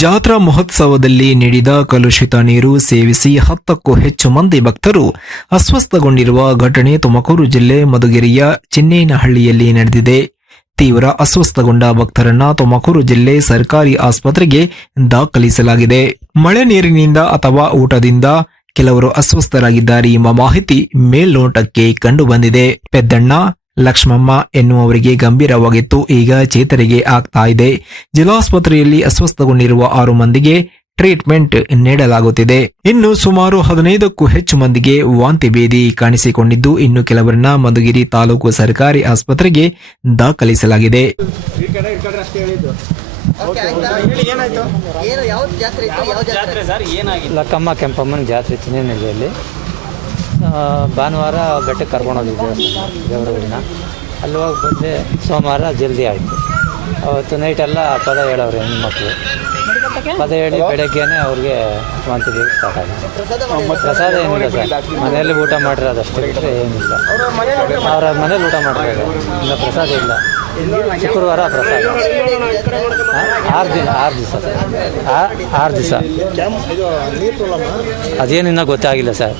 ಜಾತ್ರಾ ಮಹೋತ್ಸವದಲ್ಲಿ ನೀಡಿದ ಕಲುಷಿತ ನೀರು ಸೇವಿಸಿ ಹತ್ತಕ್ಕೂ ಹೆಚ್ಚು ಮಂದಿ ಭಕ್ತರು ಅಸ್ವಸ್ಥಗೊಂಡಿರುವ ಘಟನೆ ತುಮಕೂರು ಜಿಲ್ಲೆ ಮಧುಗಿರಿಯ ಚಿನ್ನೇನಹಳ್ಳಿಯಲ್ಲಿ ನಡೆದಿದೆ. ತೀವ್ರ ಅಸ್ವಸ್ಥಗೊಂಡ ಭಕ್ತರನ್ನ ತುಮಕೂರು ಜಿಲ್ಲೆ ಸರ್ಕಾರಿ ಆಸ್ಪತ್ರೆಗೆ ದಾಖಲಿಸಲಾಗಿದೆ. ಮಳೆ ನೀರಿನಿಂದ ಅಥವಾ ಊಟದಿಂದ ಕೆಲವರು ಅಸ್ವಸ್ಥರಾಗಿದ್ದಾರೆ ಎಂಬ ಮಾಹಿತಿ ಮೇಲ್ನೋಟಕ್ಕೆ ಕಂಡುಬಂದಿದೆ. ಪೆದ್ದಣ್ಣ ಲಕ್ಷ್ಮಮ್ಮ ಎನ್ನುವವರಿಗೆ ಗಂಭೀರವಾಗಿತ್ತು. ಈಗ ಚೇತರಿಗೆ ಆಗ್ತಾ ಇದೆ. ಜಿಲ್ಲಾಸ್ಪತ್ರೆಯಲ್ಲಿ ಅಸ್ವಸ್ಥಗೊಂಡಿರುವ ಆರು ಮಂದಿಗೆ ಟ್ರೀಟ್ಮೆಂಟ್ ನೀಡಲಾಗುತ್ತಿದೆ. ಇನ್ನು ಸುಮಾರು ಹದಿನೈದಕ್ಕೂ ಹೆಚ್ಚು ಮಂದಿಗೆ ವಾಂತಿ ಭೇದಿ ಕಾಣಿಸಿಕೊಂಡಿದ್ದು ಇನ್ನು ಕೆಲವರನ್ನ ಮಧುಗಿರಿ ತಾಲೂಕು ಸರ್ಕಾರಿ ಆಸ್ಪತ್ರೆಗೆ ದಾಖಲಿಸಲಾಗಿದೆ. ಲಕ್ಕಮ್ಮ ಕೆಂಪಮ್ಮನ ಜಾತ್ರೆ ಚಿನ್ನೇನಹಳ್ಳಿಯಲ್ಲಿ ಭಾನುವಾರ ಬೆಟ್ಟಕ್ಕೆ ಕರ್ಕೊಂಡೋಗಿದ್ದೆ ದೇವರಗುಡಿನ. ಅಲ್ಲಿ ಹೋಗಿ ಬಂದೆ ಸೋಮವಾರ ಜಲ್ದಿ ಆಯಿತು. ಅವತ್ತು ನೈಟೆಲ್ಲ ಪದ ಹೇಳೋರು ಹೆಣ್ಮಕ್ಳು. ಪದ ಹೇಳಿ ಬೆಳಗ್ಗೆನೆ ಅವ್ರಿಗೆ ಸ್ಟಾರ್ಟ್ ಆಗಿದೆ ಪ್ರಸಾದ ಏನಿಲ್ಲ ಸರ್. ಮನೆಯಲ್ಲಿ ಊಟ ಮಾಡಿರೋದಷ್ಟು ಬಿಟ್ಟರೆ ಏನಿಲ್ಲ. ಅವರ ಮನೇಲಿ ಊಟ ಮಾಡಿರೋದು ಇನ್ನು ಪ್ರಸಾದ ಇಲ್ಲ. ಶುಕ್ರವಾರ ಪ್ರಸಾದ. ಆರು ದಿನ ಆರು ದಿವಸ ಸರ್. ಆ- ಆರು ದಿವಸ. ಅದೇನಿನ್ನ ಗೊತ್ತಾಗಿಲ್ಲ sir.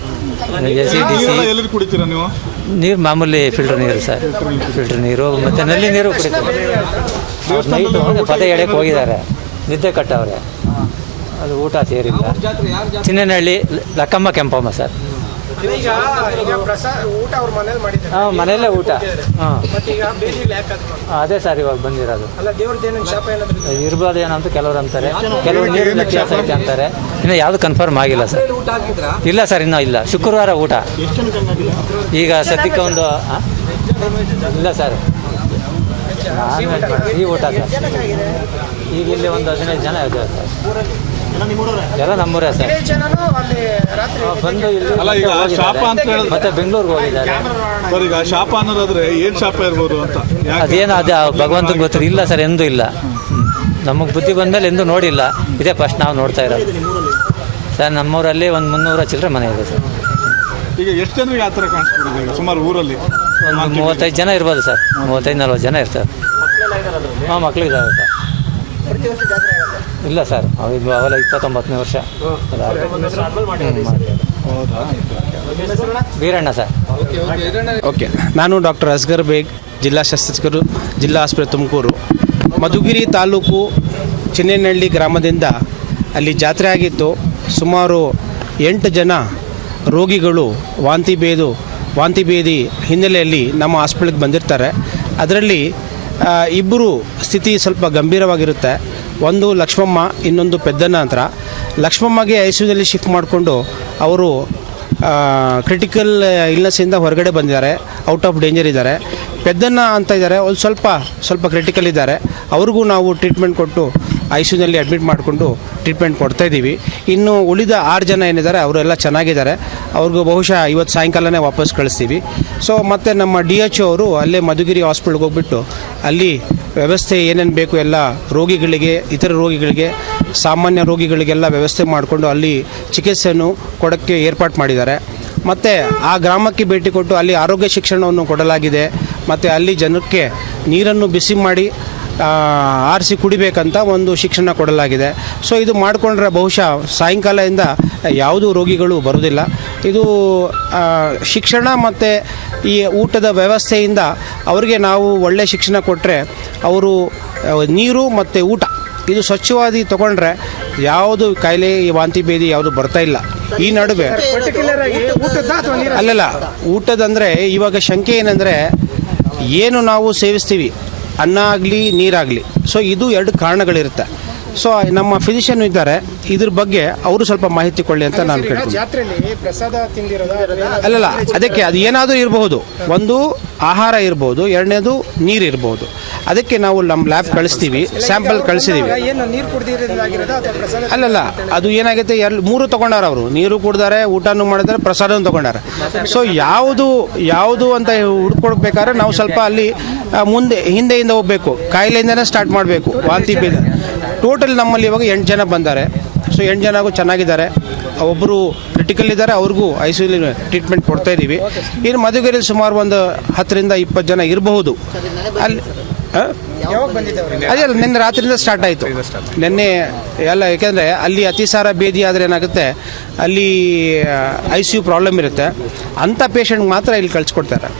A C D C ಎಲ್ಲಿ ಕುಡಿತೀರಾ ನೀವು? ನೀರು ಮಾಮೂಲಿ ಫಿಲ್ಟರ್ ನೀರು ಸರ್. ಫಿಲ್ಟರ್ ನೀರು. ಮತ್ತು ನಲ್ಲಿ ನೀರು ಕುಡಿತಾರೆ ಪದೇ ಪದ ಎಳೆಕ್ಕೆ ಹೋಗಿದ್ದಾರೆ. ನಿದ್ದೆ ಕಟ್ಟವ್ರೆ. ಅದು ಊಟ ಸೇರಿಲ್ಲ. ಚಿನ್ನನಹಳ್ಳಿ ಲಕ್ಕಮ್ಮ ಕೆಂಪಮ್ಮ ಸರ್. ಹಾಂ ಮನೆಯಲ್ಲೇ ಊಟ. ಹಾಂ. ಅದು ಸರ್ ಇವಾಗ ಬಂದಿರೋದು. ಇರ್ಬೋದು ಏನಂತ ಕೆಲವರು ಅಂತಾರೆ. ಕೆಲವರು ನೀರು ವ್ಯತ್ಯಾಸ ಐತೆ ಅಂತಾರೆ. ಇನ್ನು ಯಾವುದು ಕನ್ಫರ್ಮ್ ಆಗಿಲ್ಲ ಸರ್. ಇಲ್ಲ ಸರ್ ಇನ್ನೂ ಇಲ್ಲ. ಶುಕ್ರವಾರ ಊಟ. ಈಗ ಸದ್ಯಕ್ಕೆ ಒಂದು? ಇಲ್ಲ ಸರ್. ಈ ಊಟ ಸರ್. ಈಗ ಇಲ್ಲಿ ಒಂದು ಹದಿನೈದು ಜನ ಇದ್ದಾರೆ ಸರ್. ಎಲ್ಲ ನಮ್ಮೂರೇ ಸರ್. ಬಂದು ಇಲ್ಲಿ ಈಗ ಶಾಪ ಅಂತ ಹೇಳಿದ್ರೆ- ಮತ್ತೆ ಬೆಂಗಳೂರಿಗೆ ಹೋಗಿದ್ದಾರೆ. ಸರ್ ಈಗ ಶಾಪ ಅನ್ನೋದಾದ್ರೆ ಏನು ಶಾಪ ಇರ್ಬೋದು ಅಂತ? ಅದೇನು ಅದೇ ಭಗವಂತನ ಗೊತ್ತಿಲ್ಲ. ಇಲ್ಲ ಸರ್ ಎಂದೂ ಇಲ್ಲ. ನಮಗೆ ಬುದ್ಧಿ ಬಂದಮೇಲೆ ಎಂದೂ ನೋಡಿಲ್ಲ. ಇದೇ ಫಸ್ಟ್ ನಾವು ನೋಡ್ತಾ ಇರೋದು. ಸರ್ ನಮ್ಮೂರಲ್ಲಿ ಒಂದು ಮುನ್ನೂರ ಚಿಲ್ಲರೆ ಮನೆ ಇದೆ ಸರ್. ಈಗ ಎಷ್ಟು ಜನರಿಗೆ ಆ ಥರ ಕಾಣಿಸ್ಬಿಟ್ಟಿದೆ ಈಗ? ಸುಮಾರು ಊರಲ್ಲಿ. ಒಂದು ಮೂವತ್ತೈದು ಜನ ಇರ್ಬೋದು ಸರ್. ಮೂವತ್ತೈದು ನಲ್ವತ್ತು ಜನ ಇರ್ತಾರೆ. ಹಾಂ ಮಕ್ಳಿದ್ದಾವೆ ಸರ್. ಪ್ರತಿ ವರ್ಷ ಜಾತ್ರೆ ಆಗುತ್ತೆ ಇಲ್ಲ ಸರ್. ಇದು ಅವೆಲ್ಲ ಇಪ್ಪತ್ತೊಂಬತ್ತನೇ ವರ್ಷ. ವೀರಣ್ಣ ಸರ್. ಓಕೆ ನಾನು ಡಾಕ್ಟರ್ ಅಸ್ಗರ್ ಬೇಗ್ ಜಿಲ್ಲಾ ಶಸ್ತ್ರಚಿಕರು ಜಿಲ್ಲಾ ಆಸ್ಪತ್ರೆ ತುಮಕೂರು. ಮಧುಗಿರಿ ತಾಲೂಕು ಚಿನ್ನೇನಹಳ್ಳಿ ಗ್ರಾಮದಿಂದ ಅಲ್ಲಿ ಜಾತ್ರೆ ಆಗಿತ್ತು. ಸುಮಾರು ಎಂಟು ಜನ ರೋಗಿಗಳು ವಾಂತಿ ಬೇದು ವಾಂತಿ ಭೇದಿ ಹಿನ್ನೆಲೆಯಲ್ಲಿ ನಮ್ಮ ಹಾಸ್ಪಿಟ್ಲಿಗೆ ಬಂದಿರ್ತಾರೆ. ಅದರಲ್ಲಿ ಇಬ್ಬರು ಸ್ಥಿತಿ ಸ್ವಲ್ಪ ಗಂಭೀರವಾಗಿರುತ್ತೆ. ಒಂದು ಲಕ್ಷ್ಮಮ್ಮ, ಇನ್ನೊಂದು ಪೆದ್ದನ ಹತ್ರ ಲಕ್ಷ್ಮಮ್ಮಗೆ ಐ ಸಿ ಯುದಲ್ಲಿ ಶಿಫ್ಟ್ ಮಾಡಿಕೊಂಡು ಅವರು ಕ್ರಿಟಿಕಲ್ ಇಲ್ನೆಸ್ಸಿಂದ ಹೊರಗಡೆ ಬಂದಿದ್ದಾರೆ. ಔಟ್ ಆಫ್ ಡೇಂಜರ್ ಇದ್ದಾರೆ. ಪೆದ್ದನ್ನ ಅಂತ ಇದ್ದಾರೆ. ಒಂದು ಸ್ವಲ್ಪ ಸ್ವಲ್ಪ ಕ್ರಿಟಿಕಲ್ ಇದ್ದಾರೆ. ಅವ್ರಿಗೂ ನಾವು ಟ್ರೀಟ್ಮೆಂಟ್ ಕೊಟ್ಟು ಐ ಸಿಯುನಲ್ಲಿ ಅಡ್ಮಿಟ್ ಮಾಡಿಕೊಂಡು ಟ್ರೀಟ್ಮೆಂಟ್ ಕೊಡ್ತಾ ಇದ್ದೀವಿ. ಇನ್ನು ಉಳಿದ ಆರು ಜನ ಏನಿದ್ದಾರೆ, ಅವರೆಲ್ಲ ಚೆನ್ನಾಗಿದ್ದಾರೆ. ಅವ್ರಿಗೂ ಬಹುಶಃ ಇವತ್ತು ಸಾಯಂಕಾಲನೇ ವಾಪಸ್ ಕಳಿಸ್ತೀವಿ. ಸೊ ಮತ್ತು ನಮ್ಮ ಡಿ ಎಚ್ ಅವರು ಅಲ್ಲೇ ಮಧುಗಿರಿ ಹಾಸ್ಪಿಟ್ಲ್ಗೆ ಹೋಗ್ಬಿಟ್ಟು ಅಲ್ಲಿ ವ್ಯವಸ್ಥೆ ಏನೇನು ಬೇಕು ಎಲ್ಲ ರೋಗಿಗಳಿಗೆ, ಇತರ ರೋಗಿಗಳಿಗೆ, ಸಾಮಾನ್ಯ ರೋಗಿಗಳಿಗೆಲ್ಲ ವ್ಯವಸ್ಥೆ ಮಾಡಿಕೊಂಡು ಅಲ್ಲಿ ಚಿಕಿತ್ಸೆಯನ್ನು ಕೊಡೋಕ್ಕೆ ಏರ್ಪಾಡು ಮಾಡಿದ್ದಾರೆ. ಮತ್ತು ಆ ಗ್ರಾಮಕ್ಕೆ ಭೇಟಿ ಕೊಟ್ಟು ಅಲ್ಲಿ ಆರೋಗ್ಯ ಶಿಕ್ಷಣವನ್ನು ಕೊಡಲಾಗಿದೆ. ಮತ್ತು ಅಲ್ಲಿ ಜನಕ್ಕೆ ನೀರನ್ನು ಬಿಸಿ ಮಾಡಿ ಆರಿಸಿ ಕುಡಿಬೇಕಂತ ಒಂದು ಶಿಕ್ಷಣ ಕೊಡಲಾಗಿದೆ. ಸೊ ಇದು ಮಾಡಿಕೊಂಡ್ರೆ ಬಹುಶಃ ಸಾಯಂಕಾಲದಿಂದ ಯಾವುದೂ ರೋಗಿಗಳು ಬರೋದಿಲ್ಲ ಇದು ಶಿಕ್ಷಣ ಮತ್ತು ಈ ಊಟದ ವ್ಯವಸ್ಥೆಯಿಂದ ಅವರಿಗೆ ನಾವು ಒಳ್ಳೆಯ ಶಿಕ್ಷಣ ಕೊಟ್ಟರೆ ಅವರು ನೀರು ಮತ್ತು ಊಟ, ಇದು ಸ್ವಚ್ಛವಾಗಿ ತಗೊಂಡ್ರೆ ಯಾವುದು ಕಾಯಿಲೆ ವಾಂತಿ ಭೇದಿ ಯಾವುದು ಬರ್ತಾ ಇಲ್ಲ. ಈ ನಡುವೆ ಅಲ್ಲಲ್ಲ, ಊಟದಂದರೆ ಇವಾಗ ಶಂಕೆ ಏನಂದರೆ, ಏನು ನಾವು ಸೇವಿಸ್ತೀವಿ? ಅನ್ನ ಆಗಲಿ ನೀರಾಗಲಿ. ಸೊ ಇದು ಎರಡು ಕಾರಣಗಳಿರುತ್ತೆ. ಸೊ ನಮ್ಮ ಫಿಸಿಷಿಯನ್ ಇದ್ದಾರೆ. ಇದ್ರ ಬಗ್ಗೆ ಅವರು ಸ್ವಲ್ಪ ಮಾಹಿತಿ ಕೊಳ್ಳಿ ಅಂತ ನಾನು ಕೇಳ್ತೀನಿ. ಅಲ್ಲಲ್ಲ ಅದಕ್ಕೆ ಅದು ಏನಾದರೂ ಇರಬಹುದು. ಒಂದು ಆಹಾರ ಇರ್ಬೋದು ಎರಡನೇದು ನೀರು ಇರ್ಬೋದು. ಅದಕ್ಕೆ ನಾವು ನಮ್ಮ ಲ್ಯಾಬ್ ಕಳಿಸ್ತೀವಿ ಸ್ಯಾಂಪಲ್ ಕಳಿಸಿದ್ದೀವಿ ಕುಡ್ದಿರೋದಾಗಿರೋದ ಅಲ್ಲಲ್ಲ ಅದು ಏನಾಗುತ್ತೆ ಎರಡು ಮೂರು ತಗೊಂಡಾರ ಅವರು. ನೀರು ಕುಡ್ದಾರೆ ಊಟನೂ ಮಾಡಿದಾರೆ ಪ್ರಸಾದನೂ ತಗೊಂಡಾರೆ. ಸೊ ಯಾವುದು ಯಾವುದು ಅಂತ ಹುಡ್ಕೊಡ್ಬೇಕಾದ್ರೆ ನಾವು ಸ್ವಲ್ಪ ಅಲ್ಲಿ ಮುಂದೆ ಹಿಂದೆಯಿಂದ ಹೋಗ್ಬೇಕು. ಕಾಯಿಲೆಯಿಂದನೇ ಸ್ಟಾರ್ಟ್ ಮಾಡಬೇಕು. ವಾಂತಿ ಬೀದ ಟೋಟಲ್ ನಮ್ಮಲ್ಲಿ ಇವಾಗ ಎಂಟು ಜನ ಬಂದ್ದಾರೆ ಸೊ ಎಂಟು ಜನಗೂ ಚೆನ್ನಾಗಿದ್ದಾರೆ. ಒಬ್ಬರು ಕ್ರಿಟಿಕಲ್ ಇದ್ದಾರೆ ಅವ್ರಿಗೂ ಐ ಸಿ ಟ್ರೀಟ್ಮೆಂಟ್ ಕೊಡ್ತಾ ಇದ್ದೀವಿ ಇನ್ನು ಮಧುಗಿರಿಯಲ್ಲಿ ಸುಮಾರು ಒಂದು ಹತ್ತರಿಂದ ಇಪ್ಪತ್ತು ಜನ ಇರಬಹುದು. ಅಲ್ಲಿ ಅದೇ ಅಲ್ಲ, ನಿನ್ನೆ ರಾತ್ರಿಯಿಂದ ಸ್ಟಾರ್ಟ್ ಆಯಿತು. ನಿನ್ನೆ ಎಲ್ಲ ಯಾಕೆಂದರೆ ಅಲ್ಲಿ ಅತಿಸಾರ ಭೇದಿ ಆದರೆ ಏನಾಗುತ್ತೆ ಅಲ್ಲಿ ಐ ಸಿ ಯು ಪ್ರಾಬ್ಲಮ್ ಇರುತ್ತೆ. ಅಂಥ ಪೇಷಂಟ್ ಮಾತ್ರ ಇಲ್ಲಿ ಕಳಿಸ್ಕೊಡ್ತಾರೆ.